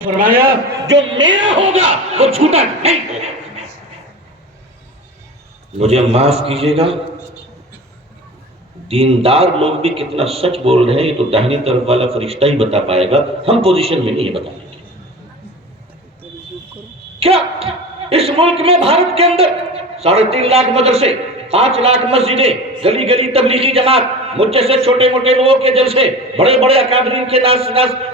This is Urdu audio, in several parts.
فرمایا جو میرا ہوگا وہ جھوٹا نہیں ہوگا. مجھے معاف کیجیے گا، دیندار لوگ بھی کتنا سچ بول رہے ہیں یہ تو داہنی طرف والا فرشتہ ہی بتا پائے گا، ہم پوزیشن میں نہیں بتانے کے. کیا اس ملک میں بھارت کے اندر 3.5 لاکھ مدرسے، 5 لاکھ مسجدیں، گلی گلی تبلیغی جماعت، مجھ جیسے چھوٹے موٹے لوگوں کے جلسے، بڑے بڑے اکابرین کے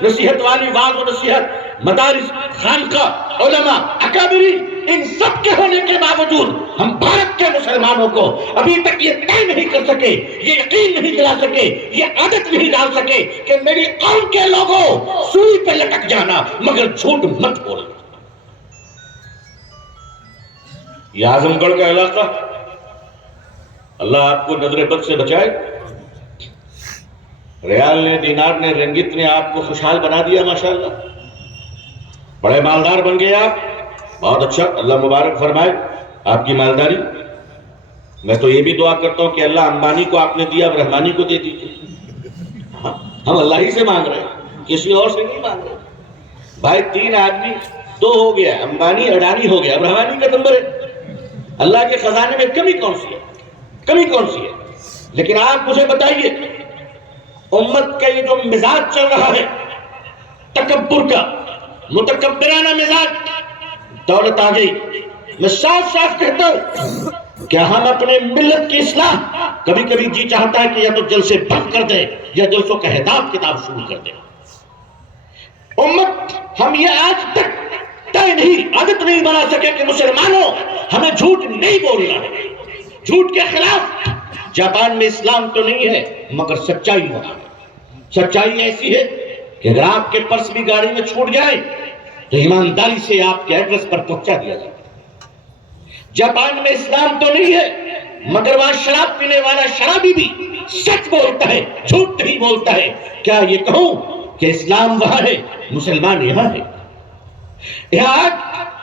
نصیحت والی واعظ و نصیحت، مدارس، خانقاہ، علماء، اکابرین، ان سب کے ہونے کے باوجود ہم بھارت کے مسلمانوں کو ابھی تک یہ طے نہیں کر سکے، یہ یقین نہیں دلا سکے، یہ عادت نہیں ڈال سکے کہ میری قوم کے لوگوں سوئی پہ لٹک جانا مگر جھوٹ مت بولنا. یہ اعظم گڑھ کا علاقہ، اللہ آپ کو نظر بد سے بچائے. ریال نے، دینار نے، رنگت نے آپ کو خوشحال بنا دیا ماشاءاللہ، بڑے مالدار بن گئے آپ. بہت اچھا، اللہ مبارک فرمائے آپ کی مالداری. میں تو یہ بھی دعا کرتا ہوں کہ اللہ امبانی کو آپ نے دیا اب رحمانی کو دے دیجیے. ہم اللہ ہی سے مانگ رہے ہیں، کسی اور سے نہیں مانگ رہے. بھائی 3 آدمی 2 ہو گیا، امبانی اڈانی ہو گیا، اب رحمانی کا نمبر ہے. اللہ کے خزانے میں کمی کون سی ہے؟ کمی کون سی ہے؟ لیکن آپ مجھے بتائیے، امت کا یہ جو مزاج چل رہا ہے تکبر کا، متکبرانہ مزاج، دولت آ گئی. میں صاف صاف کہتا ہوں کہ ہم اپنے ملت کی اصلاح، کبھی کبھی جی چاہتا ہے کہ یا تو جلسے بند کر دیں یا جلسوں کا حساب کتاب شروع کر دیں. امت ہم یہ آج تک طے نہیں، عادت نہیں بنا سکے کہ مسلمانوں ہمیں جھوٹ نہیں بولنا ہے، جھوٹ کے خلاف. جاپان میں اسلام تو نہیں ہے مگر سچائی وہاں ہے. سچائی ایسی ہے کہ اگر آپ کے پرس بھی گاڑی میں چھوٹ جائے تو ایمانداری سے آپ کے ایڈریس پر پہنچا دیا جائے. جاپان میں اسلام تو نہیں ہے مگر وہاں شراب پینے والا شرابی بھی سچ بولتا ہے، جھوٹ نہیں بولتا ہے. کیا یہ کہوں کہ اسلام وہاں ہے، مسلمان یہاں ہے؟ یہاں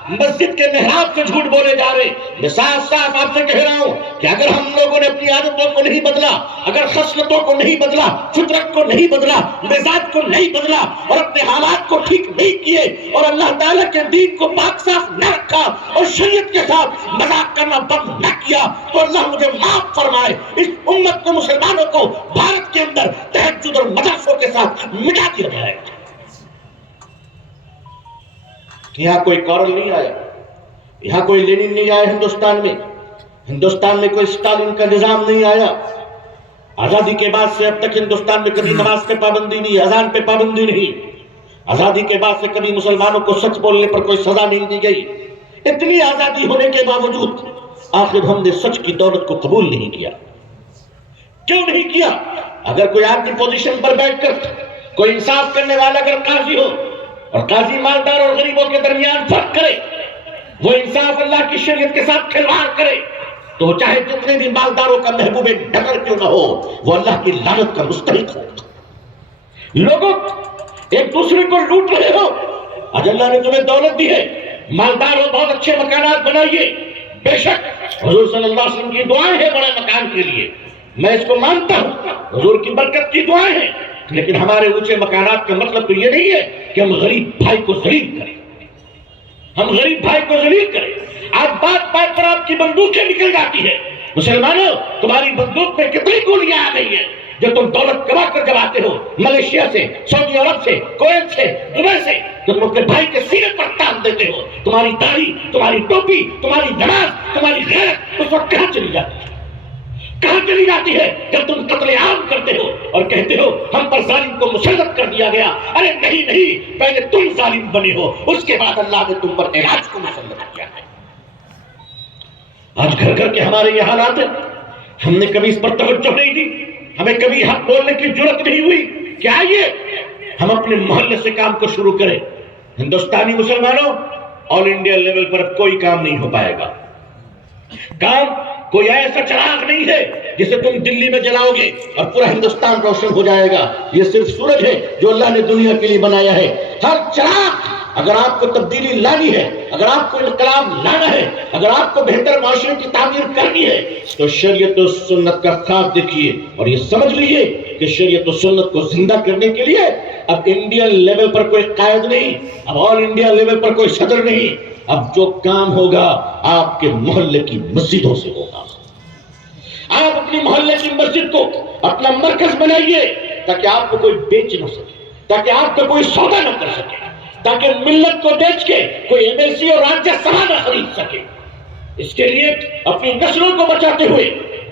مسجد کے محراب سے جھوٹ بولے جا رہے. میں صاف صاف آپ سے کہہ رہا ہوں کہ اگر ہم لوگوں نے اپنی عادتوں کو نہیں بدلا، اگر خصلتوں کو نہیں بدلا، فطرت کو نہیں بدلا، مزاج کو نہیں بدلا اور اپنے حالات کو ٹھیک نہیں کیے اور اللہ تعالیٰ کے دین کو پاک صاف نہ رکھا اور شریعت کے ساتھ مذاق کرنا بند نہ کیا تو اللہ مجھے معاف فرمائے، اس امت کو، مسلمانوں کو بھارت کے اندر تہجد اور مدرسوں کے ساتھ مٹا دیا جائے گا. یہاں کوئی کارل نہیں آیا، یہاں کوئی لینن نہیں آیا. ہندوستان میں کوئی اسٹالن کا نظام نہیں آیا. آزادی کے بعد سے اب تک ہندوستان میں کبھی نماز پہ پابندی نہیں، اذان پہ پابندی نہیں. آزادی کے بعد سے کبھی مسلمانوں کو سچ بولنے پر کوئی سزا نہیں دی گئی. اتنی آزادی ہونے کے باوجود آخر ہم نے سچ کی دولت کو قبول نہیں کیا. کیوں نہیں کیا؟ اگر کوئی آپ کی پوزیشن پر بیٹھ کر کوئی انصاف کرنے والا اگر قاضی ہو اور قاضی مالدار اور غریبوں کے درمیان فرق کرے، وہ انصاف اللہ کی شریعت کے ساتھ کھلواڑ کرے، تو چاہے جتنے بھی مالداروں کا محبوب ڈگر کیوں نہ ہو، وہ اللہ کی لعنت کا مستحق ہو. لوگوں ایک دوسرے کو لوٹ رہے ہو، آج اللہ نے تمہیں دولت دی ہے، مالدار ہو، بہت اچھے مکانات بنائیے. بے شک حضور صلی اللہ علیہ وسلم کی دعائیں ہیں بڑے مکان کے لیے، میں اس کو مانتا ہوں، حضور کی برکت کی دعائیں ہیں. لیکن ہمارے اونچے مکانات کا مطلب تو یہ نہیں ہے کہ ہم غریب بھائی کو ذلیل کریں. ہم غریب بھائی کو ذلیل کریں. آج بات بات پر آپ کی بندوقیں نکل جاتی ہے. مسلمانوں، تمہاری بندوق میں کتنی گولیاں آ گئی ہیں جو تم دولت کما کر جب آتے ہو ملیشیا سے، سعودی عرب سے، کویت سے، دبئی سے، تو تم اپنے بھائی کے سینے پر تان دیتے ہو. تمہاری داڑھی، تمہاری ٹوپی، تمہاری نماز، تمہاری غیرت اس وقت کہاں چلی جاتی ہے؟ کہاں چلی جاتی ہے جب تم قتل عام کرتے ہو اور کہتے ہو ہم پر ظالم کو مسلط کر دیا گیا؟ ارے نہیں نہیں، پہلے تم ظالم بنے ہو، اس کے بعد اللہ نے تم پر علاج کو مسلط کیا ہے. آج گھر گھر کے ہمارے یہ حالات ہیں، ہم نے کبھی اس پر توجہ نہیں دی، ہمیں کبھی حق بولنے کی جرات نہیں ہوئی کہ آئیے ہم اپنے محلے سے کام کو شروع کریں. ہندوستانی مسلمانوں، آل انڈیا لیول پر اب کوئی کام نہیں ہو پائے گا. کام کوئی ایسا چراغ نہیں ہے جسے تم دلی میں جلاؤ گے اور پورا ہندوستان روشن ہو جائے گا. یہ صرف سورج ہے جو اللہ نے دنیا کے لیے بنایا ہے. ہر چراغ، اگر آپ کو تبدیلی لانی ہے، اگر آپ کو انقلاب لانا ہے، اگر آپ کو بہتر معاشرے کی تعمیر کرنی ہے تو شریعت و سنت کا خواب دیکھیے اور یہ سمجھ لیجیے کہ کہ شریعت و سنت کو زندہ کرنے کے لیے اب انڈین لیول پر کوئی قائد نہیں، اب آل انڈیا لیول پر کوئی صدر نہیں، اب جو کام ہوگا آپ کے محلے کی مسجدوں سے ہوگا۔ آپ اپنی محلے کی مسجد کو اپنا مرکز بنائیے تاکہ آپ کو کوئی بیچ نہ سکے، تاکہ آپ کو کوئی سودا نہ کر سکے، تاکہ ملت کو بیچ کے کوئی ایم ایل سی اور راجیہ سبھا نہ خرید سکے۔ اس کے لیے اپنی نسلوں کو بچاتے ہوئے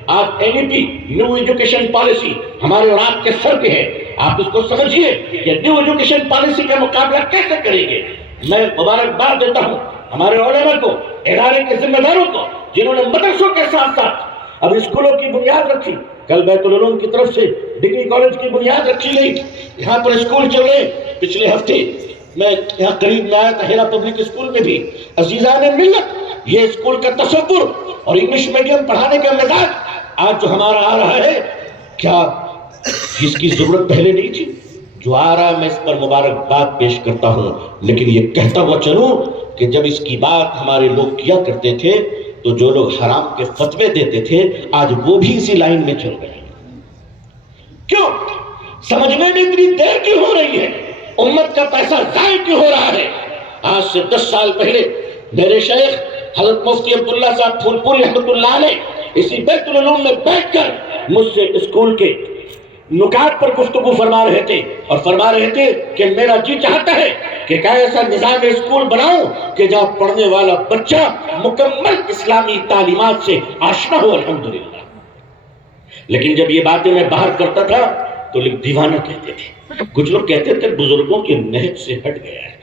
آج این ای پی نیو ایجوکیشن پالیسی ہمارے اور آپ کے سر پہ ہے۔ آپ اس کو سمجھیے کہ نیو ایجوکیشن پالیسی کا مقابلہ کیسے کریں گے۔ میں مبارکباد دیتا ہوں ہمارے علماء کو، ادارے کے ذمہ داروں کو، جنہوں نے مدرسوں کے ساتھ ساتھ اب اسکولوں کی بنیاد رکھی۔ کل بیت العلوم کی طرف سے ڈگری کالج کی بنیاد رکھی گئی، یہاں پر اسکول چل رہے۔ پچھلے ہفتے میں یہاں قریب میں آیا تھا ہیرا پبلک اسکول میں بھی۔ عزیزان ملت، یہ اسکول کا تصور اور انگلش میڈیم پڑھانے کا مزاج آج جو ہمارا آ رہا ہے، کیا اس کی ضرورت پہلے نہیں تھی؟ جو آ رہا ہے میں اس پر مبارکباد پیش کرتا ہوں، لیکن یہ کہتا ہوا چلوں کہ جب اس کی بات ہمارے لوگ کیا کرتے تھے تو جو لوگ حرام کے فتوے دیتے تھے آج وہ بھی اسی لائن میں چل رہے ہیں۔ کیوں؟ سمجھنے میں اتنی دیر کیوں ہو رہی ہے؟ امت کا پیسہ ضائع کیوں ہو رہا ہے؟ آج سے 10 سال پہلے میرے شیخ حضرت مفتی عبداللہ صاحب پھول پوری رحمۃ اللہ علیہ اسی بیت العلوم میں بیٹھ کر مجھ سے اسکول کے نکات پر گفتگو فرما رہے تھے، اور فرما رہے تھے کہ میرا جی چاہتا ہے کہ کیا ایسا نظام اسکول بناؤں کہ جہاں پڑھنے والا بچہ مکمل اسلامی تعلیمات سے آشنا ہو۔ الحمدللہ۔ لیکن جب یہ باتیں میں باہر کرتا تھا تو لوگ دیوانہ کہتے تھے، کچھ لوگ کہتے تھے بزرگوں کے نہج سے ہٹ گیا ہے۔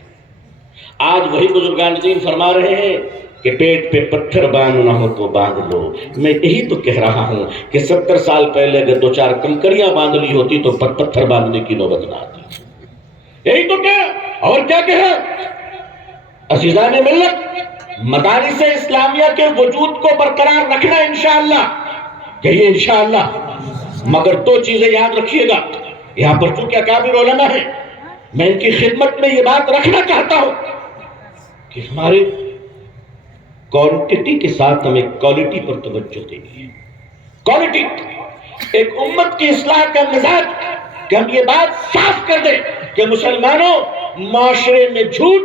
آج وہی بزرگان دین فرما رہے ہیں کہ پیٹ پہ پتھر باندھنا ہو تو باندھ لو۔ میں یہی تو کہہ رہا ہوں کہ 70 سال پہلے اگر 2-4 کنکریاں باندھ لی ہوتی تو پتھر باندھنے کی نوبت نہ آتی۔ یہی تو کیا اور کیا کہا؟ عزیزان ملت، مدارس اسلامیہ کے وجود کو برقرار رکھنا انشاءاللہ، کہیے انشاءاللہ، مگر 2 چیزیں یاد رکھیے گا۔ یہاں پر چونکہ اکابر علماء ہیں، میں ان کی خدمت میں یہ بات رکھنا چاہتا ہوں کہ ہمارے کوانٹٹی کے ساتھ ہمیں کوالٹی پر توجہ دینی ہے۔ کوالٹی ایک امت کی اصلاح کا مزاج کہ ہم یہ بات صاف کر دیں کہ مسلمانوں، معاشرے میں جھوٹ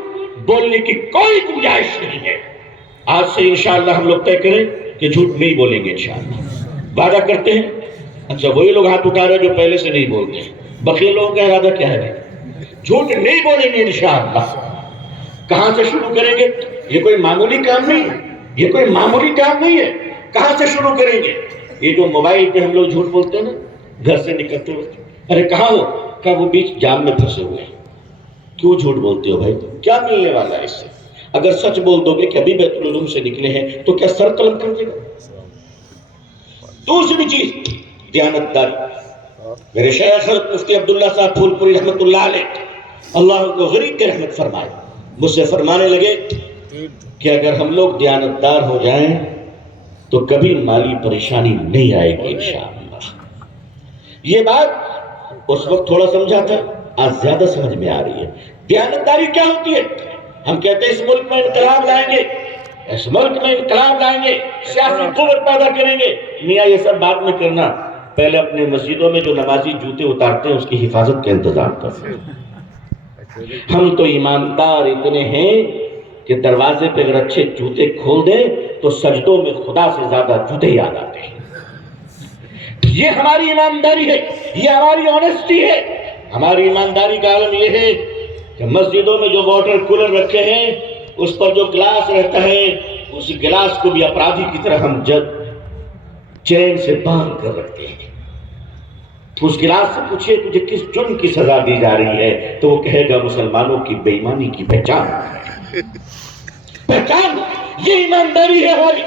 بولنے کی کوئی گنجائش نہیں ہے۔ آج سے انشاءاللہ ہم لوگ طے کریں کہ جھوٹ نہیں بولیں گے انشاءاللہ، وعدہ کرتے ہیں۔ اچھا وہی لوگ ہاتھ اٹھا رہے جو پہلے سے نہیں بولتے ہیں، بقیہ لوگوں کا ارادہ کیا ہے؟ جھوٹ نہیں بولیں گے انشاءاللہ۔ کہاں سے شروع کریں گے؟ یہ کوئی معمولی کام نہیں ہے، یہ کوئی معمولی کام نہیں ہے۔ کہاں سے شروع کریں گے؟ یہ جو موبائل پہ ہم لوگ جھوٹ بولتے ہیں نا گھر سے نکلتے ہوئے، ارے کہاں ہو؟ کہا وہ بیچ جام میں پھنسے ہوئے ہیں۔ کیوں جھوٹ بولتے ہو بھائی؟ کیا ملنے والا ہے اس سے؟ اگر سچ بول دو گے کہ ابھی بیت العلوم سے نکلے ہیں تو کیا سر قلم کر دے گا؟ دوسری چیز دیانت داری۔ میرے شیخ حضرت مفتی عبداللہ صاحب پھول پوری رحمۃ اللہ علیہ، اللہ ان کو غریب کے رحمت فرمائے، مجھ سے فرمانے لگے کہ اگر ہم لوگ دیانتدار ہو جائیں تو کبھی مالی پریشانی نہیں آئے گی انشاءاللہ۔ یہ بات اس وقت تھوڑا سمجھا تھا، آج زیادہ سمجھ میں آ رہی ہے۔ دیانتداری کیا ہوتی ہے؟ ہم کہتے ہیں اس ملک میں انقلاب لائیں گے، اس ملک میں انقلاب لائیں گے، سیاسی قوت پیدا کریں گے۔ میاں یہ سب بات میں کرنا، پہلے اپنے مسجدوں میں جو نمازی جوتے اتارتے ہیں اس کی حفاظت کا انتظام کرتے ہیں۔ ہم تو ایماندار اتنے ہیں کہ دروازے پہ اگر اچھے جوتے کھول دیں تو سجدوں میں خدا سے زیادہ جوتے یاد آتے ہیں۔ یہ ہماری ایمانداری ہے، یہ ہماری آنیسٹی ہے۔ ہماری ایمانداری کا عالم یہ ہے کہ مسجدوں میں جو واٹر کولر رکھے ہیں اس پر جو گلاس رہتا ہے اس گلاس کو بھی اپرادھی کی طرح ہم چین سے باندھ کر رکھتے ہیں۔ اس گلاس سے پوچھئے تجھے کس جرم کی سزا دی جا رہی ہے تو وہ کہے گا مسلمانوں کی بے ایمانی کی پہچان ہے۔ پہچان، یہ ایمانداری ہے ہماری،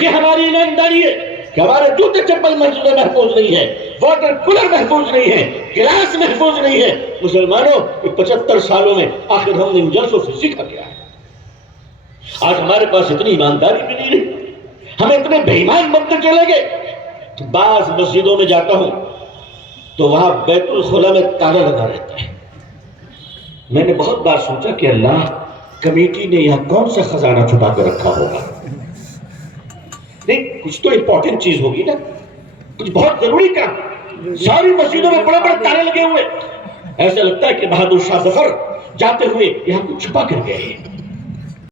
یہ ہماری ایمانداری ہے کہ ہمارے جوتے چپل مسجد میں محفوظ نہیں ہے، واٹر کولر محفوظ نہیں ہے، گلاس محفوظ نہیں ہے۔ مسلمانوں 75 سالوں میں آخر ہم نے ان جلسوں سے سیکھا کیا ہے؟ آج ہمارے پاس اتنی ایمانداری بھی نہیں رہی، ہم اتنے بے ایمان بنتے چلے گئے۔ تو بعض مسجدوں میں جاتا ہوں تو وہاں بیت الخلا میں تالا لگا رہتا ہے۔ میں نے بہت بار سوچا کہ اللہ کمیٹی نے یہاں کون سا خزانہ چھپا کر رکھا ہوگا؟ نہیں، کچھ تو امپورٹنٹ چیز ہوگی نا، کچھ بہت ضروری کام۔ ساری مسجدوں میں بڑے بڑے تالے لگے ہوئے. ایسا لگتا ہے کہ بہادر شاہ ظفر جاتے ہوئے یہاں کو چھپا کر گئے.